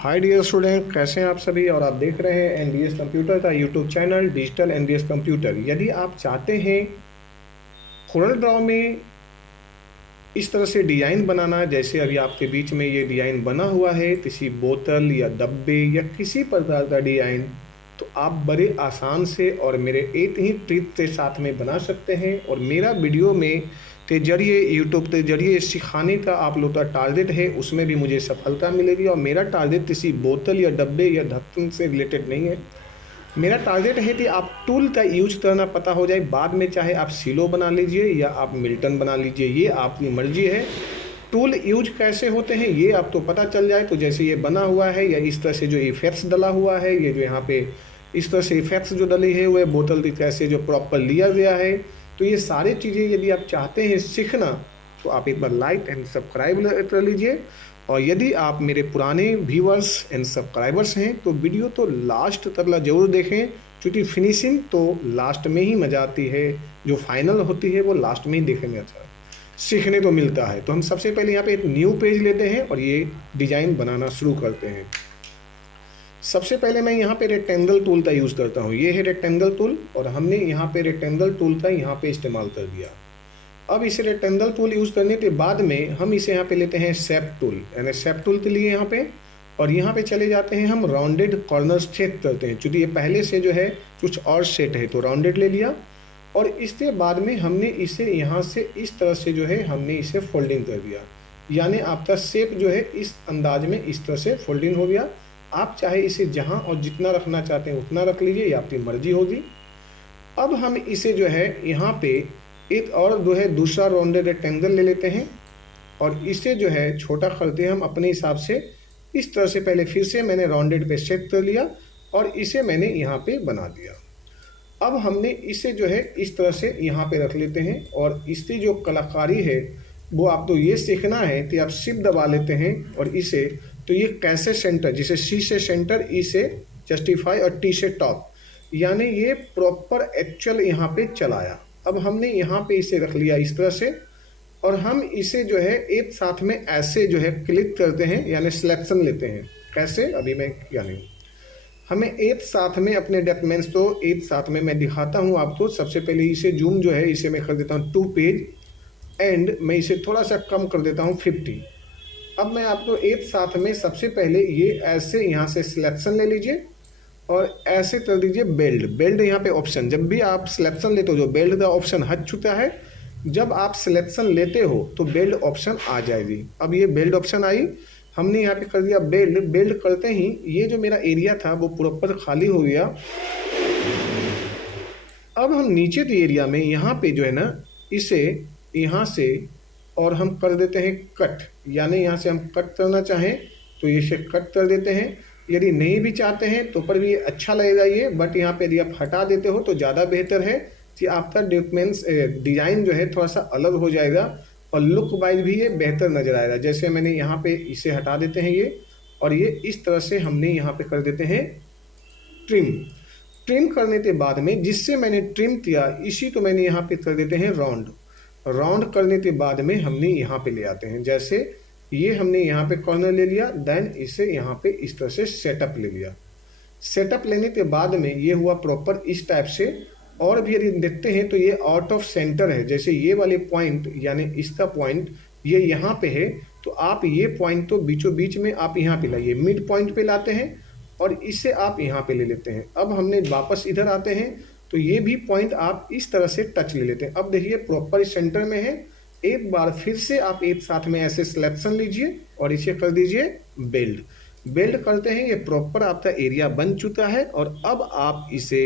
Hi dear student, कैसे हैं आप सभी। और आप देख रहे हैं एनडीएस कंप्यूटर का YouTube channel digital NDS computer. यदि आप चाहते हैं कोरल ड्रॉ में इस तरह से डिज़ाइन बनाना, जैसे अभी आपके बीच में ये डिज़ाइन बना हुआ है, किसी बोतल या डब्बे या किसी प्रकार का डिज़ाइन, तो आप बड़े आसान से और मेरे एक ही ट्रिक के साथ में बना सकते हैं। और मेरा वीडियो में के जरिए यूट्यूब के जरिए सिखाने का आप लोग का टारगेट है, उसमें भी मुझे सफलता मिलेगी। और मेरा टारगेट किसी बोतल या डब्बे या ढक्कन से रिलेटेड नहीं है। मेरा टारगेट है कि आप टूल का यूज करना पता हो जाए। बाद में चाहे आप सिलो बना लीजिए या आप मिल्टन बना लीजिए, ये आपकी मर्जी है। टूल यूज कैसे होते हैं ये आपको पता चल जाए। तो जैसे ये बना हुआ है या इस तरह से जो इफेक्ट्स डला हुआ है, ये जो यहाँ पे इस तरह से इफेक्ट्स जो डले हैं वह बोतल की कैसे जो प्रॉपर लिया गया है। तो ये सारी चीज़ें यदि आप चाहते हैं सीखना, तो आप एक बार लाइक एंड सब्सक्राइब कर लीजिए। और यदि आप मेरे पुराने व्यूअर्स एंड सब्सक्राइबर्स हैं तो वीडियो तो लास्ट तक जरूर देखें, क्योंकि फिनिशिंग तो लास्ट में ही मजा आती है। जो फाइनल होती है वो लास्ट में ही देखने में अच्छा सीखने को मिलता है। तो हम सबसे पहले यहाँ पे एक न्यू पेज लेते हैं और ये डिजाइन बनाना शुरू करते हैं। सबसे पहले मैं यहाँ पे रेक्टेंगल टूल का यूज़ करता हूँ। ये है रेक्टेंगल टूल और हमने यहाँ पे रेक्टेंगल टूल का यहाँ पे इस्तेमाल कर दिया। अब इसे रेक्टेंगल टूल यूज़ करने के बाद में हम इसे यहाँ पे लेते हैं शेप टूल, यानी शेप टूल के लिए यहाँ पे, और यहाँ पे चले जाते हैं हम राउंडेड कॉर्नर सेट करते हैं। चूँकि ये पहले से जो है कुछ और सेट है तो राउंडेड ले लिया। और इसके बाद में हमने इसे यहाँ से इस तरह से जो है हमने इसे फोल्डिंग कर दिया, यानी आपका शेप जो है इस अंदाज में इस तरह से फोल्डिंग हो गया। आप चाहे इसे जहाँ और जितना रखना चाहते हैं उतना रख लीजिए, ये आपकी मर्जी होगी। अब हम इसे जो है यहाँ पे एक और जो है दूसरा राउंडेड रेक्टेंगल ले लेते हैं और इसे जो है छोटा करते हैं हम अपने हिसाब से। इस तरह से पहले फिर से मैंने राउंडेड पे सेट कर लिया और इसे मैंने यहाँ पे बना दिया। अब हमने इसे जो है इस तरह से यहाँ पे रख लेते हैं। और इसकी जो कलाकारी है वो आपको ये सीखना है कि आप शिफ्ट दबा लेते हैं और इसे, तो ये कैसे सेंटर, जिसे सी से सेंटर, ई से जस्टिफाई और टी से टॉप, यानी ये प्रॉपर एक्चुअल यहाँ पे चलाया। अब हमने यहाँ पे इसे रख लिया इस तरह से और हम इसे जो है एक साथ में ऐसे जो है क्लिक करते हैं, यानी सिलेक्शन लेते हैं। कैसे, अभी मैं यानी हमें एक साथ में अपने डॉक्यूमेंट्स तो एक साथ में मैं दिखाता हूँ आपको। सबसे पहले इसे जूम जो है इसे मैं कर देता हूँ 2 पेज एंड मैं इसे थोड़ा सा कम कर देता हूँ 50। अब मैं आपको एक साथ में सबसे पहले ये ऐसे यहाँ से सिलेक्शन ले लीजिए और ऐसे कर दीजिए बेल्ट यहाँ पे ऑप्शन। जब भी आप सिलेक्शन लेते हो जो बेल्ट का ऑप्शन हट चुका है, जब आप सिलेक्शन लेते हो तो बेल्ट ऑप्शन आ जाएगी। अब ये बेल्ट ऑप्शन आई, हमने यहाँ पे कर दिया बेल्ट करते ही ये जो मेरा एरिया था वो प्रॉपर खाली हो गया। अब हम नीचे के एरिया में यहाँ पे जो है ना इसे यहाँ से और हम कर देते हैं कट, यानी यहाँ से हम कट करना चाहें तो इसे कट कर देते हैं। यदि नहीं भी चाहते हैं तो पर भी अच्छा लगेगा ये, बट यहाँ पे यदि आप हटा देते हो तो ज़्यादा बेहतर है कि आपका डॉक्यूमेंट्स डिज़ाइन जो है थोड़ा सा अलग हो जाएगा और लुक वाइज भी ये बेहतर नज़र आएगा। जैसे मैंने यहाँ पे इसे हटा देते हैं ये, और ये इस तरह से हमने यहाँ पे कर देते हैं ट्रिम करने के बाद में जिससे मैंने ट्रिम किया इसी को मैंने यहाँ पे कर देते हैं राउंड करने के बाद में हमने यहाँ पे ले आते हैं। जैसे ये हमने यहाँ पे कॉर्नर ले लिया, देन इसे यहाँ पे इस तरह से सेटअप ले लिया। सेटअप लेने के बाद में ये हुआ प्रॉपर इस टाइप से। और भी यदि देखते हैं तो ये आउट ऑफ सेंटर है, जैसे ये वाले पॉइंट यानी इसका पॉइंट ये यहाँ पे है, तो आप ये पॉइंट तो बीचों बीच में आप यहाँ पे लाइए, मिड पॉइंट पे लाते हैं और इसे आप यहाँ पे ले लेते हैं। अब हमने वापस इधर आते हैं तो ये भी पॉइंट आप इस तरह से टच ले लेते हैं। अब देखिए प्रॉपर सेंटर में है। एक बार फिर से आप एक साथ में ऐसे सिलेक्शन लीजिए और इसे कर दीजिए बेल्ट करते हैं। ये प्रॉपर आपका एरिया बन चुका है। और अब आप इसे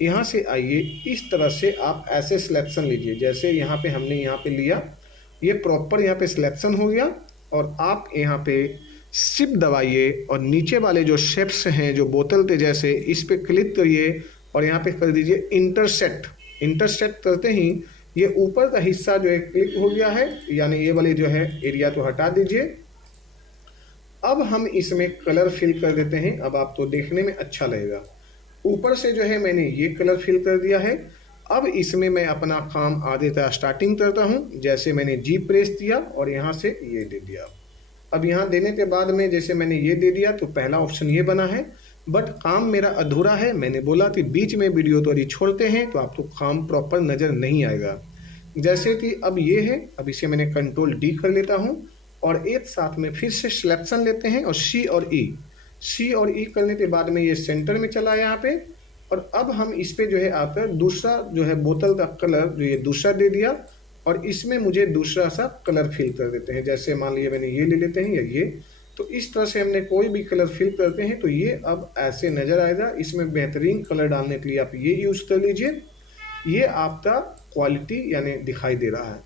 यहाँ से आइए, इस तरह से आप ऐसे सिलेक्शन लीजिए, जैसे यहाँ पे हमने यहाँ पे लिया, ये प्रॉपर यहाँ पे सिलेक्शन हो गया। और आप यहाँ पे शिफ्ट दबाइए और नीचे वाले जो शेप्स हैं जो बोतल के जैसे, इस पे क्लिक करिए और यहाँ पे कर दीजिए इंटरसेक्ट करते ही ये ऊपर का हिस्सा जो है क्लिक हो गया है, यानी ये वाले जो है एरिया तो हटा दीजिए। अब हम इसमें कलर फिल कर देते हैं। अब आपको देखने में अच्छा लगेगा। ऊपर से जो है मैंने ये कलर फिल कर दिया है। अब इसमें मैं अपना काम आधे तक स्टार्टिंग करता हूँ। जैसे मैंने जी प्रेस दिया और यहाँ से ये दे दिया। अब यहाँ देने के बाद में जैसे मैंने ये दे दिया तो पहला ऑप्शन ये बना है, बट काम मेरा अधूरा है। मैंने बोला कि बीच में वीडियो तो यदि छोड़ते हैं तो आपको काम प्रॉपर नज़र नहीं आएगा। जैसे कि अब ये है, अब इसे मैंने कंट्रोल डी कर लेता हूँ और एक साथ में फिर से सिलेक्शन लेते हैं और सी और ई करने के बाद में ये सेंटर में चला है यहाँ पे। और अब हम इस पे जो है आकर दूसरा जो है बोतल का कलर जो ये दूसरा दे दिया और इसमें मुझे दूसरा सा कलर फिल कर देते हैं। जैसे मान लिया मैंने ये ले लेते हैं या ये, तो इस तरह से हमने कोई भी कलर फिल करते हैं तो ये अब ऐसे नज़र आएगा। इसमें बेहतरीन कलर डालने के लिए आप ये यूज़ कर लीजिए, ये आपका क्वालिटी यानी दिखाई दे रहा है।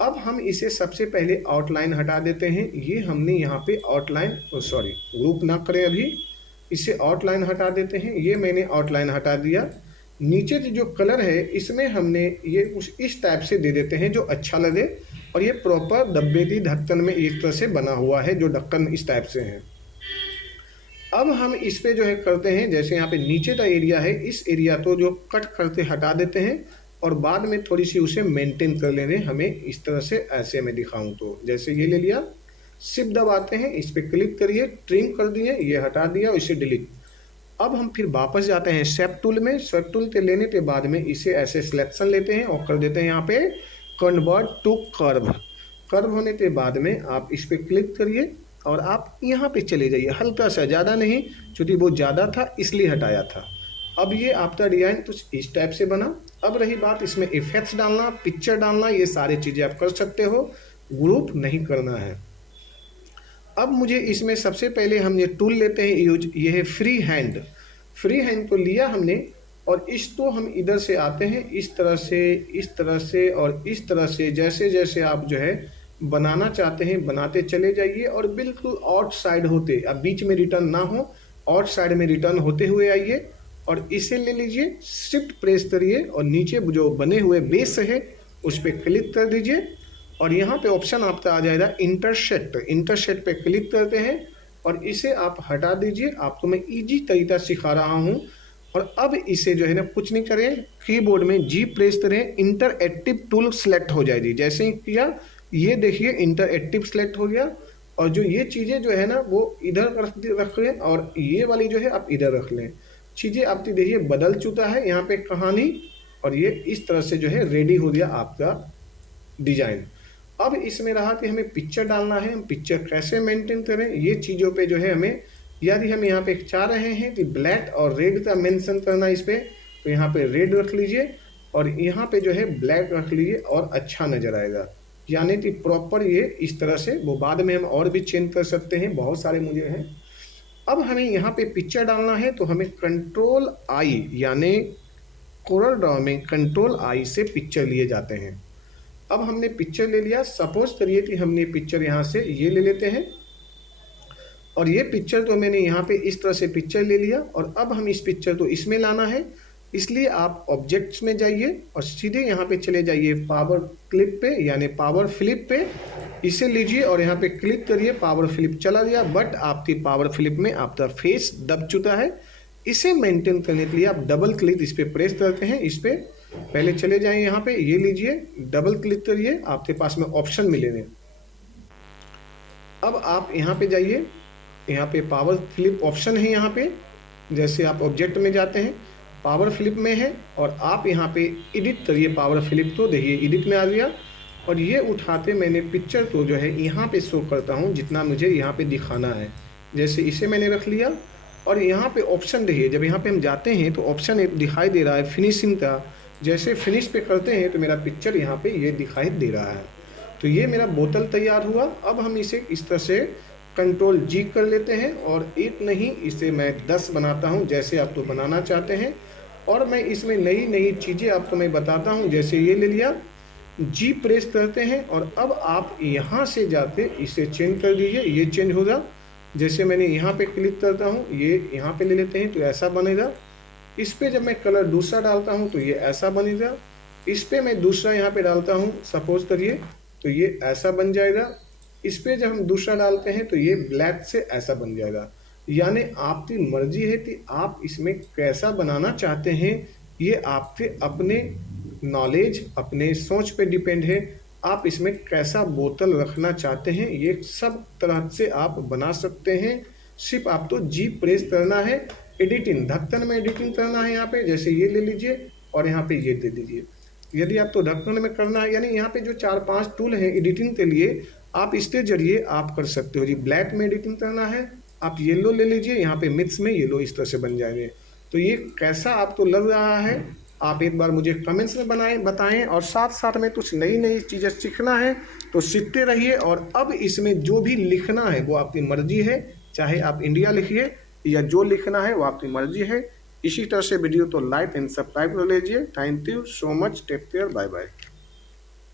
अब हम इसे सबसे पहले आउटलाइन हटा देते हैं। ये हमने यहाँ पे आउटलाइन सॉरी ग्रुप ना करें, अभी इसे आउटलाइन हटा देते हैं। ये मैंने आउटलाइन हटा दिया। नीचे जो कलर है इसमें हमने ये कुछ इस टाइप से दे देते हैं जो अच्छा लगे, और ये प्रॉपर डब्बे की ढक्कन में इस तरह से बना हुआ है, जो ढक्कन इस टाइप से है। अब हम इस पे जो है करते हैं, जैसे यहाँ पे नीचे का एरिया है, इस एरिया को जो कट करते हटा देते हैं और बाद में थोड़ी सी उसे मेंटेन कर लेने हमें इस तरह से। ऐसे में दिखाऊं तो जैसे ये ले लिया, शिफ्ट दबाते हैं, इस पे क्लिक करिए, ट्रिम कर दिए, ये हटा दिया और इसे डिलीट। अब हम फिर वापस जाते हैं शेप टूल में। शेप टूल के लेने के बाद में इसे ऐसे सिलेक्शन लेते हैं और कर देते हैं यहाँ पे कन्वर्ट टू कर्व। कर्व होने के बाद में आप इस पे क्लिक करिए और आप यहाँ पे चले जाइए, हल्का सा, ज़्यादा नहीं, क्योंकि वो ज़्यादा था इसलिए हटाया था। अब ये आपका डिजाइन कुछ इस टाइप से बना। अब रही बात इसमें इफेक्ट्स डालना, पिक्चर डालना, ये सारी चीज़ें आप कर सकते हो, ग्रुप नहीं करना है। अब मुझे इसमें सबसे पहले हम ये टूल लेते हैं यूज, ये है फ्री हैंड। फ्री हैंड को लिया हमने और इसको हम इधर से आते हैं, इस तरह से, इस तरह से और इस तरह से, जैसे जैसे आप जो है बनाना चाहते हैं बनाते चले जाइए और बिल्कुल आउट साइड होते, अब बीच में रिटर्न ना हो, आउट साइड में रिटर्न होते हुए आइए और इसे ले लीजिए, शिफ्ट प्रेस करिए और नीचे जो बने हुए बेस है उस पर क्लिक कर दीजिए और यहाँ पे ऑप्शन आपका आ जाएगा इंटरसेक्ट। इंटरसेक्ट पे क्लिक करते हैं और इसे आप हटा दीजिए। आपको मैं इजी तरीका सिखा रहा हूँ। और अब इसे जो है ना कुछ नहीं करें, कीबोर्ड में जी प्रेस करें, इंटरएक्टिव टूल सेलेक्ट हो जाएगी। जैसे ही किया ये देखिए इंटरएक्टिव सेलेक्ट हो गया और जो ये चीज़ें जो है ना वो इधर रख लें और ये वाली जो है आप इधर रख लें। चीज़ें आपकी देखिए बदल चुका है यहाँ पे कहानी, और ये इस तरह से जो है रेडी हो गया आपका डिजाइन। अब इसमें रहा कि हमें पिक्चर डालना है, हम पिक्चर कैसे मेंटेन करें, ये चीज़ों पे जो है हमें, यदि हम यहाँ पे चाह रहे हैं कि ब्लैक और रेड का मेंशन करना इस पे, तो यहाँ पे रेड रख लीजिए और यहाँ पे जो है ब्लैक रख लीजिए और अच्छा नज़र आएगा। यानी कि प्रॉपर ये इस तरह से, वो बाद में हम और भी चेंज कर सकते हैं, बहुत सारे मुझे हैं। अब हमें यहाँ पे पिक्चर डालना है तो हमें कंट्रोल आई, यानी कोरल ड्रॉ में कंट्रोल आई से पिक्चर लिए जाते हैं। अब हमने पिक्चर ले लिया, सपोज करिए कि हमने पिक्चर यहाँ से ये ले लेते हैं और ये पिक्चर तो मैंने यहाँ पे इस तरह से पिक्चर ले लिया और अब हम इस पिक्चर को इसमें लाना है। इसलिए आप ऑब्जेक्ट्स में जाइए और सीधे यहाँ पे चले जाइए पावर क्लिप पे, यानी पावर फ्लिप पे, इसे लीजिए और यहाँ पे क्लिक करिए, पावर फ्लिप चला गया, बट आपकी पावर फ्लिप में आपका फेस दब चुका है। इसे मेंटेन करने के लिए आप डबल क्लिक इस पर प्रेस करते हैं, इस पर पहले चले जाएं, यहाँ पे ये लीजिए, डबल क्लिक करिए, आपके पास में ऑप्शन मिलेंगे। अब आप यहाँ पे जाइए, यहाँ पे पावर फ्लिप ऑप्शन है, यहाँ पे जैसे आप ऑब्जेक्ट में जाते हैं पावर फ्लिप में है और आप यहाँ पे एडिट करिए पावर फ्लिप, तो देखिए एडिट में आ गया और ये उठाते मैंने पिक्चर को जो है यहाँ पे शो करता हूँ जितना मुझे यहाँ पे दिखाना है। जैसे इसे मैंने रख लिया और यहाँ पे ऑप्शन देखिए, जब यहाँ पे हम जाते हैं तो ऑप्शन दिखाई दे रहा है फिनिशिंग का। जैसे फिनिश पे करते हैं तो मेरा पिक्चर यहाँ पे ये दिखाई दे रहा है। तो ये मेरा बोतल तैयार हुआ। अब हम इसे इस तरह से कंट्रोल जी कर लेते हैं और एक नहीं, इसे मैं 10 बनाता हूँ जैसे आप तो बनाना चाहते हैं। और मैं इसमें नई नई चीज़ें आपको मैं बताता हूँ। जैसे ये ले लिया, जी प्रेस करते हैं और अब आप यहाँ से जाते इसे चेंज कर दीजिए, ये चेंज होगा। जैसे मैंने यहाँ पे क्लिक करता हूँ, ये यहाँ पे ले लेते हैं तो ऐसा बनेगा। इस पे जब मैं कलर दूसरा डालता हूँ तो ये ऐसा बनेगा। इस पे मैं दूसरा यहाँ पे डालता हूँ सपोज करिए तो ये ऐसा बन जाएगा। इस पे जब हम दूसरा डालते हैं तो ये ब्लैक से ऐसा बन जाएगा। यानी आपकी मर्जी है कि आप इसमें कैसा बनाना चाहते हैं, ये आपके अपने नॉलेज, अपने सोच पे डिपेंड है। आप इसमें कैसा बोतल रखना चाहते हैं, ये सब तरह से आप बना सकते हैं। सिर्फ आप तो जी प्रेस करना है, एडिटिंग ढक्कन में एडिटिंग करना है। यहाँ पे जैसे ये ले लीजिए और यहाँ पे ये दे दीजिए। यदि आप तो ढक्कन में करना है, यानी यहाँ पे जो 4-5 टूल हैं एडिटिंग के लिए, आप इसके जरिए आप कर सकते हो जी। ब्लैक में एडिटिंग करना है, आप येलो ले लीजिए, यहाँ पे मिक्स में येलो इस तरह से बन जाएंगे। तो ये कैसा आपको लग रहा है, आप एक बार मुझे कमेंट्स में बताएं। और साथ साथ में कुछ नई नई चीज़ें सीखना है तो सीखते रहिए। और अब इसमें जो भी लिखना है वो आपकी मर्जी है, चाहे आप इंडिया लिखिए या जो लिखना है वो आपकी मर्जी है। इसी तरह से वीडियो तो लाइक एंड सब्सक्राइब कर लीजिए। Thank you so much, take care, bye bye.